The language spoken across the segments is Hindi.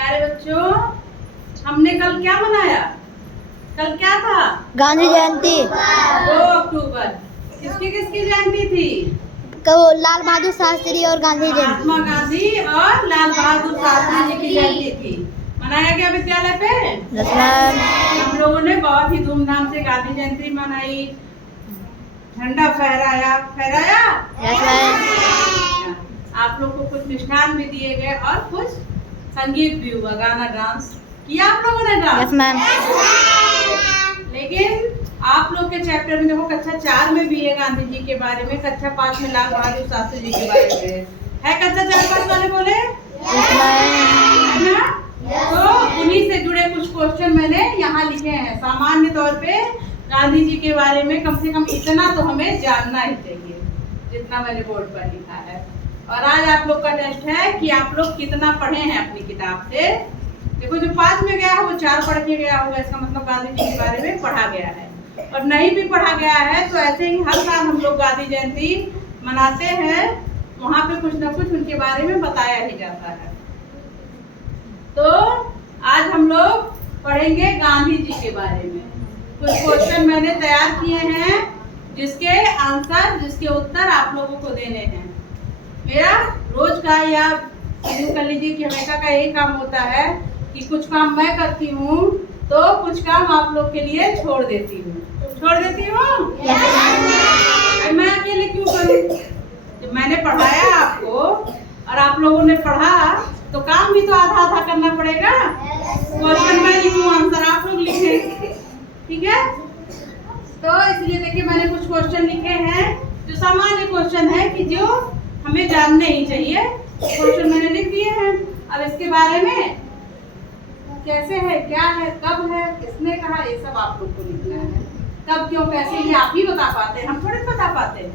प्यारे बच्चों, हमने कल क्या मनाया? कल क्या था? गांधी जयंती। 2 अक्टूबर। किसकी किसकी जयंती थी? लाल बहादुर शास्त्री और गांधी महात्मा जयंती। गांधी और लाल बहादुर शास्त्री जी की जयंती थी। मनाया गया विद्यालय पे। हम लोगों ने बहुत ही धूमधाम से गांधी जयंती मनाई, झंडा फहराया। आप लोग को कुछ मिष्ठान भी दिए गए और कुछ संगीत भी हुआ, गाना डांस किया आप लोगों ने डांस। Yes ma'am. लेकिन आप लोग के चैप्टर में देखो, कक्षा 4 में भी है गांधी जी के बारे में, कक्षा 5 में लाल बहादुर शास्त्री जी के बारे में है। कक्षा 4-5 वाले बोले है ना? तो उन्हीं से जुड़े कुछ क्वेश्चन मैंने यहाँ लिखे हैं। सामान्य तौर पे गांधी जी के बारे में कम से कम इतना तो हमें जानना ही चाहिए, जितना मैंने बोर्ड पर लिखा है। और आज आप लोग का टेस्ट है कि आप लोग कितना पढ़े हैं अपनी किताब से। देखो, जो 5 में गया है वो 4 पढ़ के गया होगा, इसका मतलब गांधी जी के बारे में पढ़ा गया है। और नहीं भी पढ़ा गया है तो ऐसे ही हर साल हम लोग गांधी जयंती मनाते हैं, वहाँ पे कुछ न कुछ उनके बारे में बताया ही जाता है। तो आज हम लोग पढ़ेंगे गांधी जी के बारे में। कुछ क्वेश्चन मैंने तैयार किए हैं, जिसके आंसर, जिसके उत्तर आप लोगों को देने हैं। मेरा रोज का या कर लीजिए कि हमेशा का यही काम होता है कि कुछ काम मैं करती हूँ तो कुछ काम आप लोग के लिए छोड़ देती हूँ। मैं अकेले क्यों करूँ? जब मैंने पढ़ाया आपको और आप लोगों ने पढ़ा तो काम भी तो आधा आधा करना पड़ेगा। क्वेश्चन मैं लिखूँ, आंसर आप लोग लिखें, ठीक है? तो इसलिए देखिए, मैंने कुछ क्वेश्चन लिखे हैं जो सामान्य क्वेश्चन है कि जो हमें जानने ही चाहिए। क्वेश्चन मैंने लिख दिए हैं। अब इसके बारे में कैसे है, क्या है, कब है, किसने कहा, ये सब आप लोग को लिखना है। कब, क्यों, कैसे ये आप ही बता पाते हैं, हम थोड़े बता पाते हैं।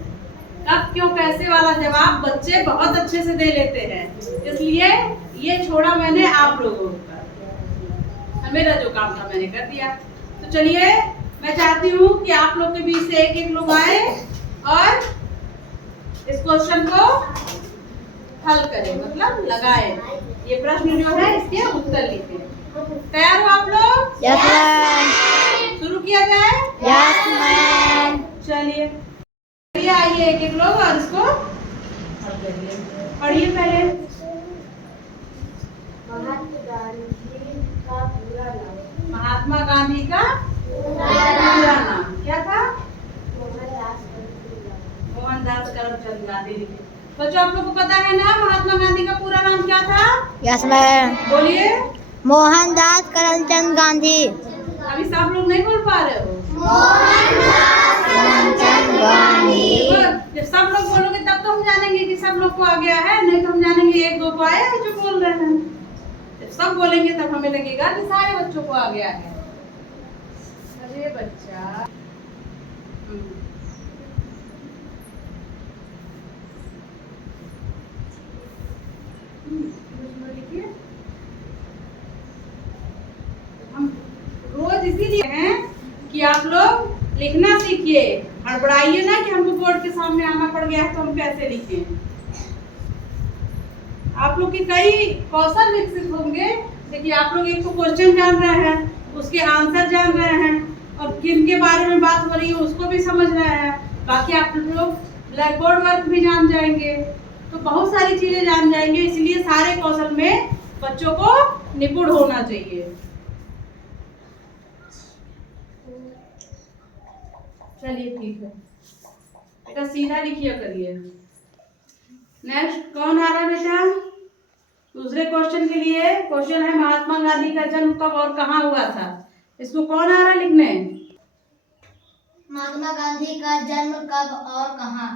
कब, क्यों, कैसे वाला जवाब बच्चे बहुत अच्छे से दे लेते हैं, इसलिए ये छोड़ा मैंने आप लोगों का। मेरा जो काम था मैंने कर दिया। तो चलिए, मैं चाहती हूँ कि आप लोग के बीच से एक एक लोग आए और इस क्वेश्चन को हल करें, मतलब लगाए। ये प्रश्न जो है इसके उत्तर लिखें। तैयार हो आप लोग? Yes ma'am. शुरू किया जाए? Yes ma'am. चलिए आइए एक एक लोग और इसको हल करिए। पढ़िए पहले। महात्मा गांधी का पूरा नाम क्या था? मोहनदास करमचंद गांधी। बच्चों, आप लोग को पता है ना महात्मा गांधी का पूरा नाम क्या था? Yes ma'am. बोलिए। मोहनदास करमचंद गांधी। अभी सब लोग नहीं बोल पा रहे हो। करमचंद गांधी। जब सब लोग बोलोगे तब तो हम जानेंगे कि सब लोग को आ गया है, नहीं तो हम जानेंगे एक दो को आया है जो बोल रहे हैं। जब सब बोलेंगे तब हमें लगेगा कि सारे बच्चों को आ गया है। अरे बच्चा, हम रोज इसीलिए हैं कि आप लोग लिखना सीखिए। हड़बड़ाइए ना कि हमको बोर्ड के सामने आना पड़ गया है तो हम कैसे लिखें। आप लोग के कई कौशल विकसित होंगे। देखिए, आप लोग एक तो क्वेश्चन जान रहे हैं, उसके आंसर जान रहे हैं, और किन के बारे में बात हो रही है उसको भी समझ रहे हैं। बाकी आप लोग ब्लैक बोर्ड वर्क भी जान जाएंगे, तो बहुत सारी चीजें जान जाएंगे। इसलिए सारे कौशल में बच्चों को निपुण होना चाहिए। चलिए ठीक है बेटा, सीधा लिखिए करिए। नेक्स्ट कौन आ रहा है बेटा? दूसरे क्वेश्चन के लिए क्वेश्चन है, महात्मा गांधी का जन्म कब और कहाँ हुआ था? इसको कौन आ रहा है लिखने? महात्मा गांधी का जन्म कब और कहाँ?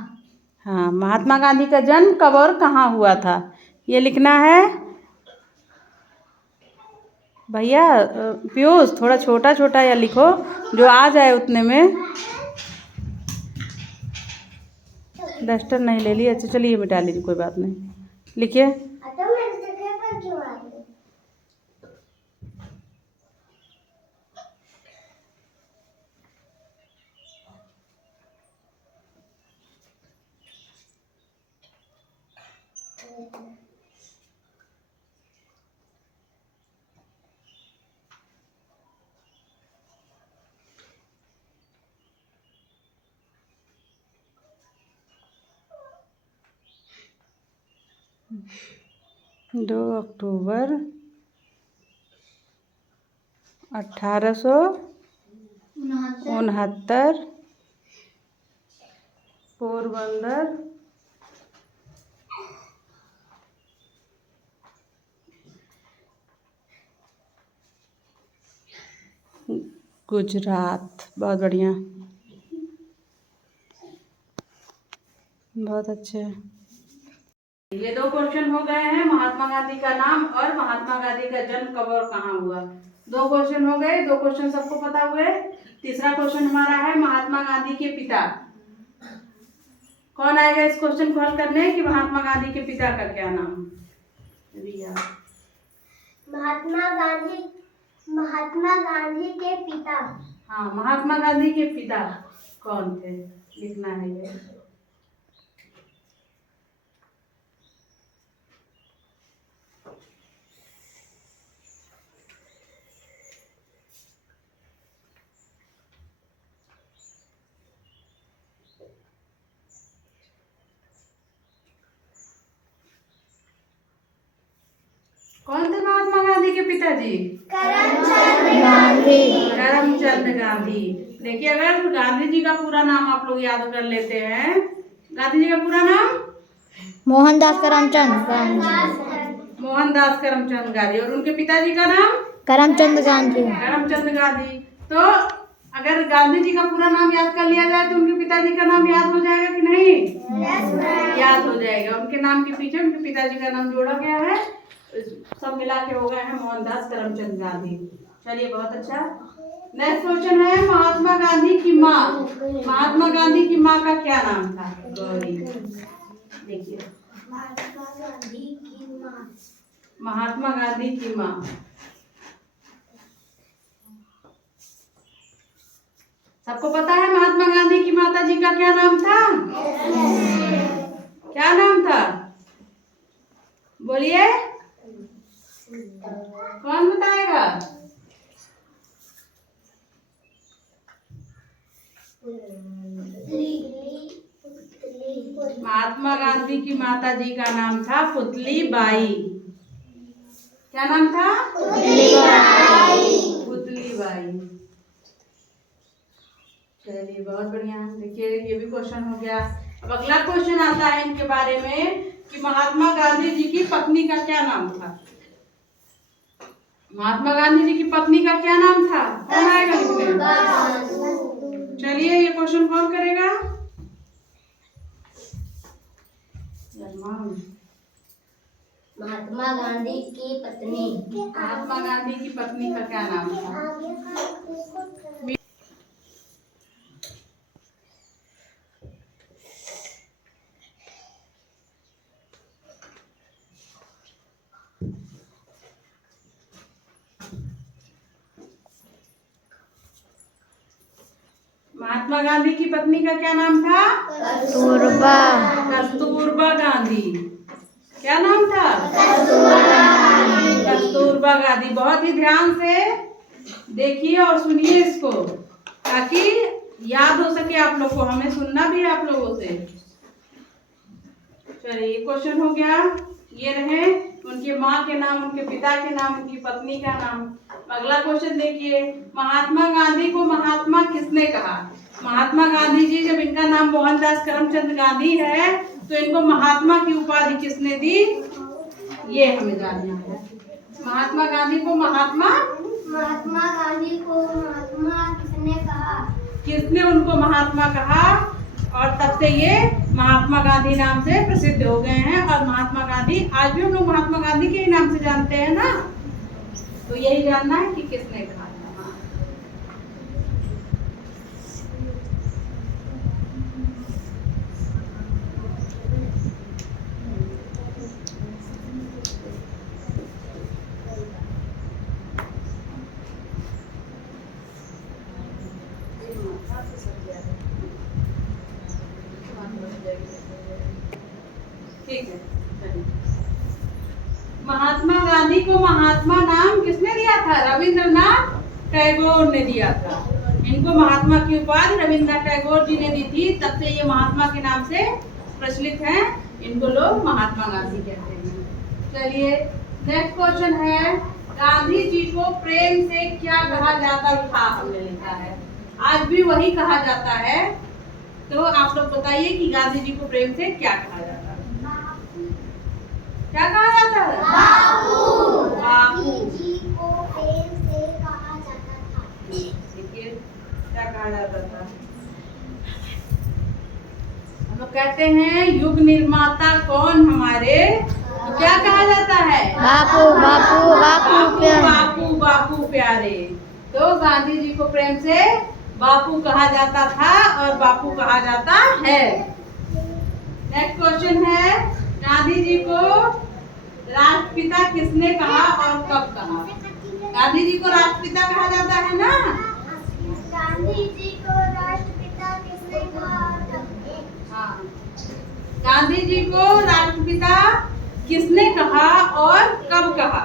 हाँ, महात्मा गांधी का जन्म कब और कहाँ हुआ था, ये लिखना है भैया। पीयूष, थोड़ा छोटा छोटा या लिखो जो आ जाए उतने में। डस्टर नहीं ले लिए? अच्छा चलिए मिटा लीजिए, कोई बात नहीं, लिखिए। 2 अक्टूबर 1869 पोरबंदर गुजरात। बहुत बढ़िया, बहुत अच्छे। ये 2 क्वेश्चन हो गए हैं, महात्मा गांधी का नाम और महात्मा गांधी का जन्म कब और कहाँ हुआ। 2 क्वेश्चन हो गए, 2 क्वेश्चन सबको पता हुए। तीसरा क्वेश्चन हमारा है महात्मा गांधी के पिता। कौन आएगा इस क्वेश्चन को हल करने कि महात्मा गांधी के पिता का क्या नाम? रिया। महात्मा गांधी के पिता। हाँ, महात्मा गांधी के पिता कौन थे, लिखना है ये। कौन थे महात्मा गांधी के पिताजी? करमचंद गांधी। देखिए, अगर गांधी जी का पूरा नाम आप लोग याद कर लेते हैं, गांधी जी का पूरा नाम मोहनदास करमचंद गांधी, और उनके पिताजी का नाम करमचंद गांधी। तो अगर गांधी जी का पूरा नाम याद कर लिया जाए तो उनके पिताजी का नाम याद हो जाएगा कि नहीं? याद हो जाएगा। उनके नाम के पीछे उनके पिताजी का नाम जोड़ा गया है, सब मिला के हो गए हैं मोहनदास करमचंद गांधी। चलिए, बहुत अच्छा। नेक्स्ट क्वेश्चन है महात्मा गांधी की माँ। महात्मा गांधी की माँ का क्या नाम था? गौरी। देखिए, महात्मा गांधी की माँ। सबको पता है महात्मा गांधी की माता जी का क्या नाम था? क्या नाम था? बोलिए, कौन बताएगा? महात्मा गांधी की माता जी का नाम था पुतली बाई। क्या नाम था? पुतली बाई। चलिए, बहुत बढ़िया। देखिए, ये भी क्वेश्चन हो गया। अब अगला क्वेश्चन आता है इनके बारे में कि महात्मा गांधी जी की पत्नी का क्या नाम था? महात्मा गांधी जी की पत्नी का क्या नाम था? कौन आएगा लिखने? चलिए, ये क्वेश्चन कौन करेगा? महात्मा गांधी की पत्नी। महात्मा गांधी की पत्नी का क्या नाम था? महात्मा गांधी की पत्नी का क्या नाम था? कस्तूरबा गांधी। क्या नाम था? कस्तूरबा गांधी। बहुत ही ध्यान से देखिए और सुनिए इसको, ताकि याद हो सके आप लोग को। हमें सुनना भी है आप लोगों से। चलिए, क्वेश्चन हो गया। ये रहे उनकी माँ के नाम, उनके पिता के नाम, उनकी पत्नी का नाम। अगला क्वेश्चन देखिए, महात्मा गांधी को महात्मा किसने कहा? महात्मा गांधी जी, जब इनका नाम मोहनदास करमचंद गांधी है तो इनको महात्मा की उपाधि किसने दी? ये हमें जानना है। महात्मा गांधी को महात्मा किसने कहा? किसने उनको महात्मा कहा? और तब से ये महात्मा गांधी नाम से प्रसिद्ध हो गए हैं। और महात्मा गांधी, आज भी हम लोग महात्मा गांधी के ही नाम से जानते हैं ना। तो यही जानना है कि किसने कहा था। ठीक है, महात्मा गांधी को महात्मा नाम किसने दिया था? रविंद्रनाथ टैगोर ने दिया था। इनको महात्मा की उपाधि रविंद्रनाथ टैगोर जी ने दी थी। तब से ये महात्मा के नाम से प्रचलित हैं। इनको लोग महात्मा गांधी कहते हैं। चलिए नेक्स्ट क्वेश्चन है, गांधी जी को प्रेम से क्या कहा जाता था? हमने लिखा है, आज भी वही कहा जाता है। तो आप लोग बताइए कि गांधी जी को प्रेम से क्या कहा जाता है? क्या कहा जाता है? बापू। गांधी जी को प्रेम से कहा जाता था। देखिए क्या कहा जाता था। हम लोग कहते हैं युग निर्माता कौन हमारे, तो क्या कहा जाता है? बापू बापू बापू प्यारे। बापू बापू प्यारे। तो गांधी जी को प्रेम से बापू कहा जाता था और बापू कहा जाता है। नेक्स्ट क्वेश्चन है, गांधी जी को राष्ट्रपिता किसने कहा और कब कहा? गांधी जी को राष्ट्रपिता कहा जाता है ना? गांधी जी को राष्ट्रपिता किसने कहा? हाँ, गांधी जी को राष्ट्रपिता किसने कहा और कब कहा?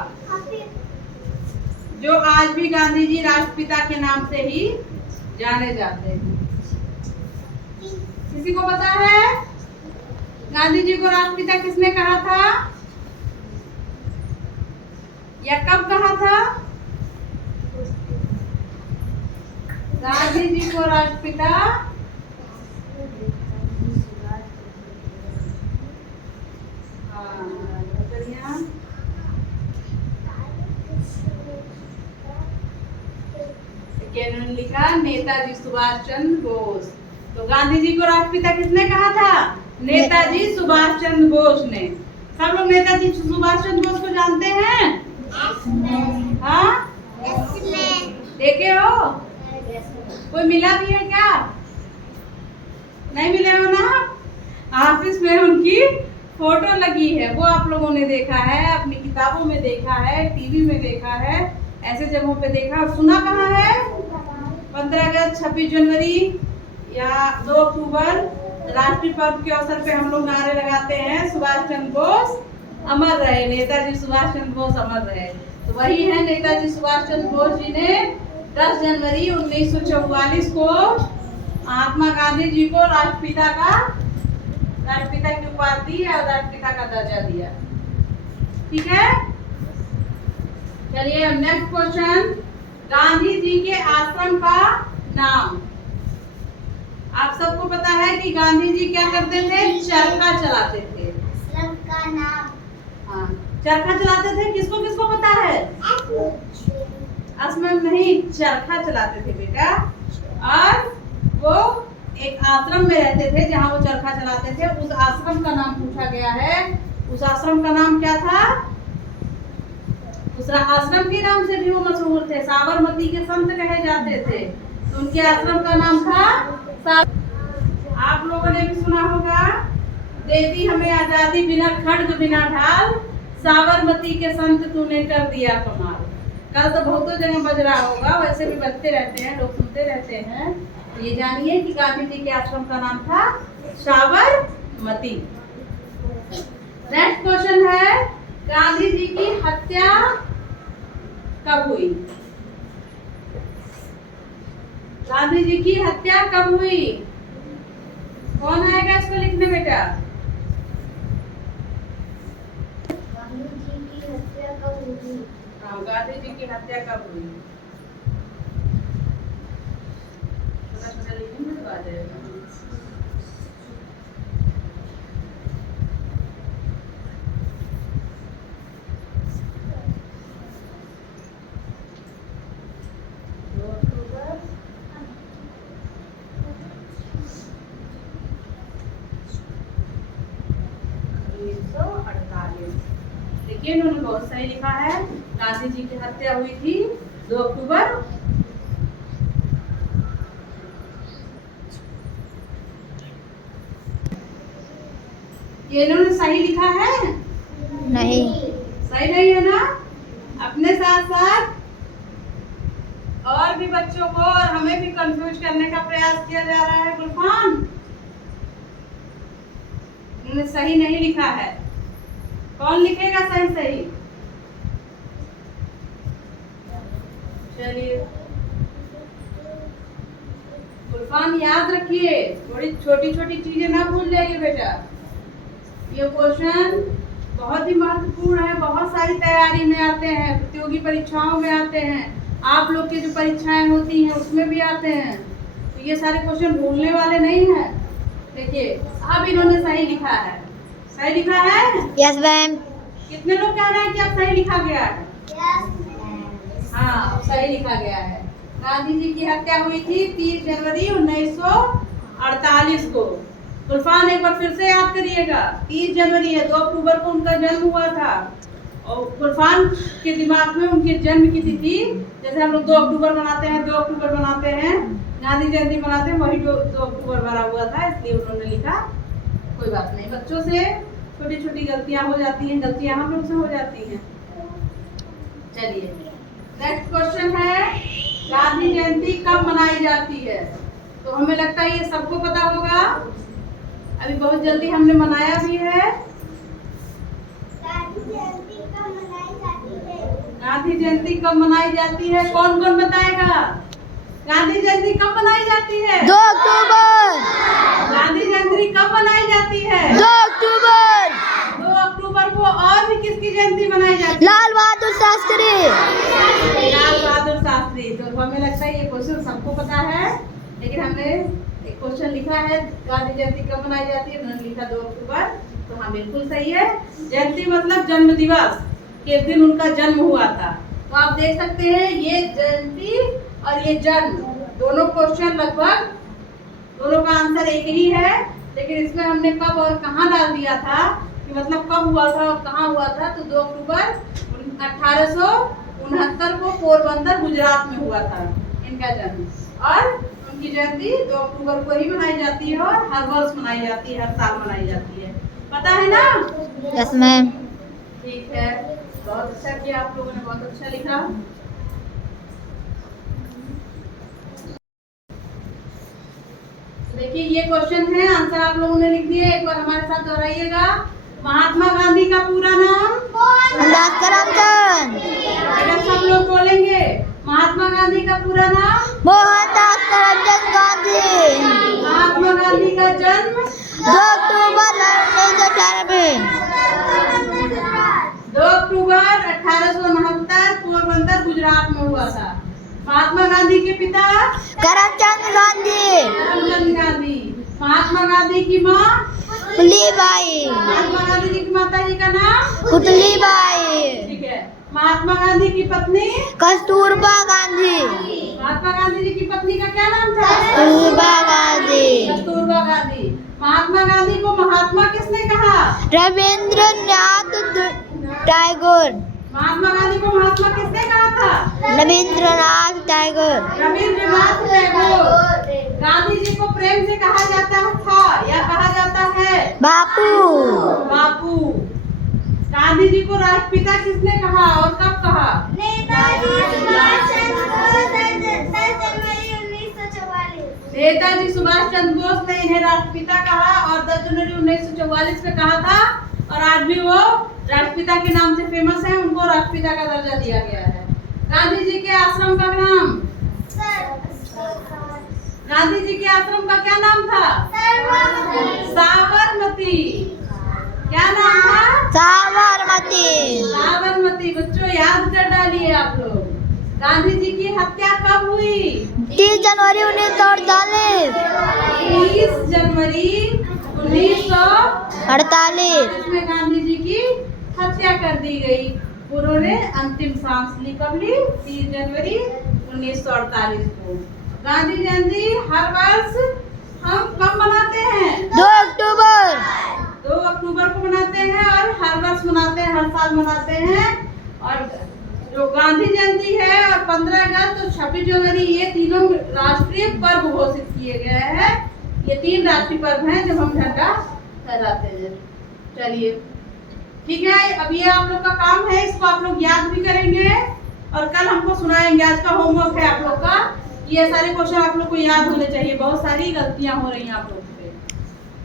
जो आज भी गांधी जी राष्ट्रपिता के नाम से ही जाने जाते हैं। किसी को पता है गांधी जी को राष्ट्रपिता किसने कहा था या कब कहा था? गांधी जी को राष्ट्रपिता उन्होंने लिखा नेताजी सुभाष चंद्र बोस। तो गांधी जी को राष्ट्रपिता किसने कहा था? नेताजी सुभाष चंद्र बोस ने। सब लोग नेताजी सुभाष चंद्र बोस को जानते हैं? हाँ, देखे हो? कोई मिला भी है क्या? नहीं मिले हो ना? ऑफिस में उनकी फोटो लगी है, वो आप लोगों ने देखा है, अपनी किताबों में देखा है, टीवी में देखा है, ऐसे जगहों पे देखा। और सुना कहाँ है? 15 अगस्त, 26 जनवरी या 2 अक्टूबर राष्ट्रीय पर्व के अवसर पे हम लोग नारे लगाते हैं, सुभाष चंद्र बोस अमर रहे, नेताजी सुभाष चंद्र बोस अमर रहे। तो वही है, नेताजी सुभाष चंद्र बोस जी ने 10 जनवरी 1944 को महात्मा गांधी जी को राष्ट्रपिता की उपाधि दी और राष्ट्रपिता का दर्जा दिया। ठीक है, चलिए नेक्स्ट क्वेश्चन, गांधी जी के आश्रम का नाम। आप सबको पता है कि गांधी जी क्या करते थे? चरखा चलाते थे। आश्रम का नाम? हाँ, चरखा चलाते थे। किसको किसको पता है? आश्रम नहीं, चरखा चलाते थे बेटा। और वो एक आश्रम में रहते थे जहाँ वो चरखा चलाते थे। उस आश्रम का नाम पूछा गया है। उस आश्रम का नाम क्या था? उस आश्रम के नाम से भी वो मशहूर थे, साबरमती के संत कहे जाते थे। तो उनके आश्रम का नाम था आप लोगों ने भी सुना होगा, देती हमें आजादी बिना खड्ग बिना ढाल, साबरमती के संत तूने कर दिया कमाल। कल तो बहुतों जगह बज रहा होगा, वैसे भी बजते रहते हैं, लोग सुनते रहते हैं। तो ये जानिए कि गांधी जी के आश्रम का नाम था साबरमती। नेक्स्ट क्वेश्चन है, गांधी जी की हत्या कब हुई? गांधी जी की हत्या कब हुई? कौन आएगा इसको लिखने बेटा? गांधी जी की हत्या कब हुई? हाँ, गांधी जी की हत्या कब हुई? छोटा लिखेंगे तो आ जाएगा। देखिए इन्होंने बहुत सही लिखा है, गांधी जी की हत्या हुई थी 2 अक्टूबर। ये इन्होंने सही लिखा है? नहीं। सही नहीं है ना? अपने साथ साथ और भी बच्चों को और हमें भी कंफ्यूज करने का प्रयास किया जा रहा है। गुलफान, इन्होंने सही नहीं लिखा है। कौन लिखेगा सही सही? चलिए गुलफान, याद रखिए, थोड़ी छोटी छोटी चीजें ना भूल जाइए बेटा। ये क्वेश्चन बहुत ही महत्वपूर्ण है, बहुत सारी तैयारी में आते हैं, प्रतियोगी परीक्षाओं में आते हैं, आप लोग की जो परीक्षाएं होती हैं उसमें भी आते हैं। तो ये सारे क्वेश्चन भूलने वाले नहीं हैं। देखिए अब इन्होंने सही लिखा है, सही लिखा है। Yes ma'am. कितने लोग कह रहे हैं कि अब सही लिखा गया है? Yes. हाँ, सही लिखा गया है। गांधी जी की हत्या हुई थी 30 जनवरी 1948 को। गुलफान एक बार फिर से याद करिएगा, 30 जनवरी है, 2 अक्टूबर को उनका जन्म हुआ था। और गुलफान के दिमाग में उनके जन्म की तिथि, जैसे हम लोग 2 अक्टूबर मनाते हैं, 2 अक्टूबर मनाते हैं, गांधी जयंती मनाते हैं, वही 2 अक्टूबर भरा हुआ था, इसलिए उन्होंने लिखा। कोई बात नहीं, बच्चों से छोटी छोटी गलतियां हो जाती हैं, गलतियां हम लोग से हो जाती हैं। चलिए नेक्स्ट क्वेश्चन है, गांधी जयंती कब मनाई जाती है? तो हमें लगता है ये सबको पता होगा, अभी बहुत जल्दी हमने मनाया भी है। गांधी जयंती कब मनाई जाती है? गांधी जयंती कब मनाई जाती है? कौन कौन बताएगा? गांधी जयंती कब मनाई जाती है? 2 अक्टूबर। गांधी जयंती कब मनाई जाती है? 2 अक्टूबर। 2 अक्टूबर को और भी किसकी जयंती मनाई जाती है? लाल बहादुर शास्त्री। लाल बहादुर शास्त्री। तो हमें लगता है ये क्वेश्चन सबको पता है, लेकिन हमने एक क्वेश्चन लिखा है गांधी जयंती कब मनाई जाती है, उन्होंने लिखा 2 अक्टूबर। तो हाँ बिल्कुल सही है। जयंती मतलब जन्म दिवस, किस दिन उनका जन्म हुआ था। तो आप देख सकते हैं ये जयंती और ये जन्म, दोनों क्वेश्चन लगभग दोनों का आंसर एक ही है, लेकिन इसमें हमने कब और कहाँ डाल दिया था कि मतलब कब हुआ था और कहाँ हुआ था। तो 2 अक्टूबर 1869 को पोरबंदर गुजरात में हुआ था इनका जन्म, और उनकी जयंती 2 अक्टूबर को ही मनाई जाती है और हर वर्ष मनाई जाती है, हर साल मनाई जाती है। पता है ना? Yes ma'am. ठीक है, बहुत अच्छा किया आप लोगों ने, बहुत अच्छा लिखा। देखिए ये क्वेश्चन है, आंसर आप लोगों ने लिख दिए, एक बार हमारे साथ दोहराइएगा। महात्मा गांधी का पूरा नाम? मोहनदास करमचंद। बेटा सब लोग बोलेंगे, महात्मा गांधी का पूरा नाम? मोहनदास करमचंद गांधी। महात्मा गांधी का जन्म? 2 अक्टूबर 1998। 2 अक्टूबर 1869 पोरबंदर गुजरात में हुआ था। महात्मा गांधी के पिता? करमचंद गांधी। करमचंद गांधी। महात्मा गांधी की माँ? पुतलीबाई। महात्मा गांधी जी की माता जी का नाम? पुतलीबाई। ठीक है। महात्मा गांधी की पत्नी? कस्तूरबा गांधी। महात्मा गांधी जी की पत्नी का क्या नाम था? कस्तूरबा गांधी। कस्तूरबा गांधी। महात्मा गांधी को महात्मा किसने कहा? रविंद्रनाथ टैगोर। महात्मा गांधी को महात्मा किसने कहा था? रविंद्रनाथ टैगोर। रविंद्रनाथ टैगोर। गांधी जी को प्रेम से कहा जाता था या कहा जाता है? बापू। बापू। गांधी जी को राष्ट्रपिता किसने कहा और कब कहा? नेताजी सुभाष चंद्र बोस 10 जनवरी 1944। नेताजी सुभाष चंद्र बोस ने इन्हें राष्ट्रपिता कहा और 10 जनवरी 1944 में कहा था, और आज भी वो राष्ट्रपिता के नाम से फेमस है, उनको राष्ट्रपिता का दर्जा दिया गया है। गांधी जी के आश्रम का नाम? गांधी जी के आश्रम का क्या नाम था? साबरमती। क्या नाम था? साबरमती। साबरमती। बच्चों याद कर डालिए आप लोग। गांधी जी की हत्या कब हुई? 30 जनवरी 1948। 30 जनवरी 1948 में गांधी जी की हत्या कर दी गई। उन्होंने अंतिम सांस ली कब ली? 30 जनवरी 1948 को। गांधी जयंती हर वर्ष हम कब मनाते हैं? 2 अक्टूबर। 2 अक्टूबर को मनाते हैं और हर वर्ष मनाते हैं, हर साल मनाते हैं। और जो गांधी जयंती है और 15 अगस्त और 26 जनवरी, ये तीनों राष्ट्रीय पर्व घोषित किए गए हैं। ये 3 राष्ट्रीय पर्व हैं जब हम झंडा फहराते हैं। चलिए ठीक है, अब ये आप लोग का काम है, इसको आप लोग याद भी करेंगे और कल हमको सुनाएंगे। आज का होमवर्क है आप लोग का, ये सारे क्वेश्चन आप लोग को याद होने चाहिए। बहुत सारी गलतियां हो रही हैं आप लोग से,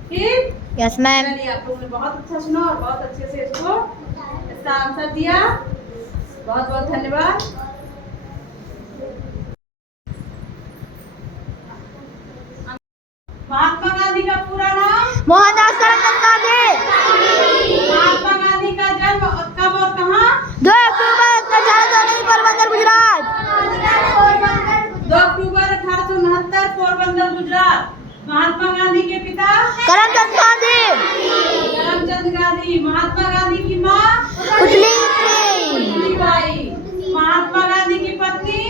ठीक? Yes ma'am. चलिए आप लोगों ने बहुत अच्छा सुना और बहुत अच्छे से इसका आंसर दिया। बहुत बहुत धन्यवाद। महात्मा गांधी का पूरा नाम? मोहनदास करमचंद गांधी। महात्मा गांधी का जन्म कब और कहाँ? 2 अक्टूबर 1869 पोरबंदर गुजरात। 2 अक्टूबर 1869 पोरबंदर गुजरात। महात्मा गांधी के पिता करमचंद गांधी। करमचंद गांधी। महात्मा गांधी की माँ पुतली पुतलीबाई। महात्मा गांधी की पत्नी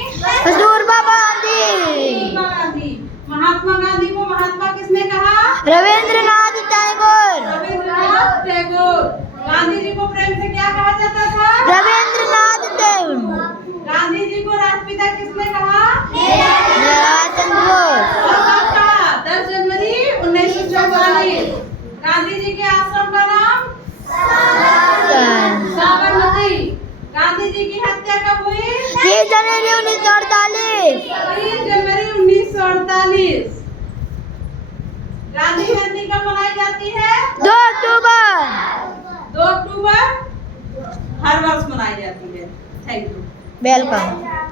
कस्तूरबा गांधी। कस्तूरबा गांधी। महात्मा गांधी को महात्मा किसने कहा? रविंद्रनाथ टैगोर। रविंद्रनाथ टैगोर। गांधी जी को प्रेम से क्या कहा जाता था? रविंद्रनाथ टैगोर। गांधी जी को राष्ट्रपिता किसने कहा? जवाहरलाल चंद्र बोस। और कब कहा? 10 जनवरी 1944। गांधी जी के आश्रम का नाम साबरमती। गांधी जी की हत्या कब हुई? 3 जनवरी 1948। 3 जनवरी 1948। गांधी जयंती कब मनाई जाती है? 2 अक्टूबर। 2 अक्टूबर हर वर्ष मनाई जाती है। Thank you. वेलकम।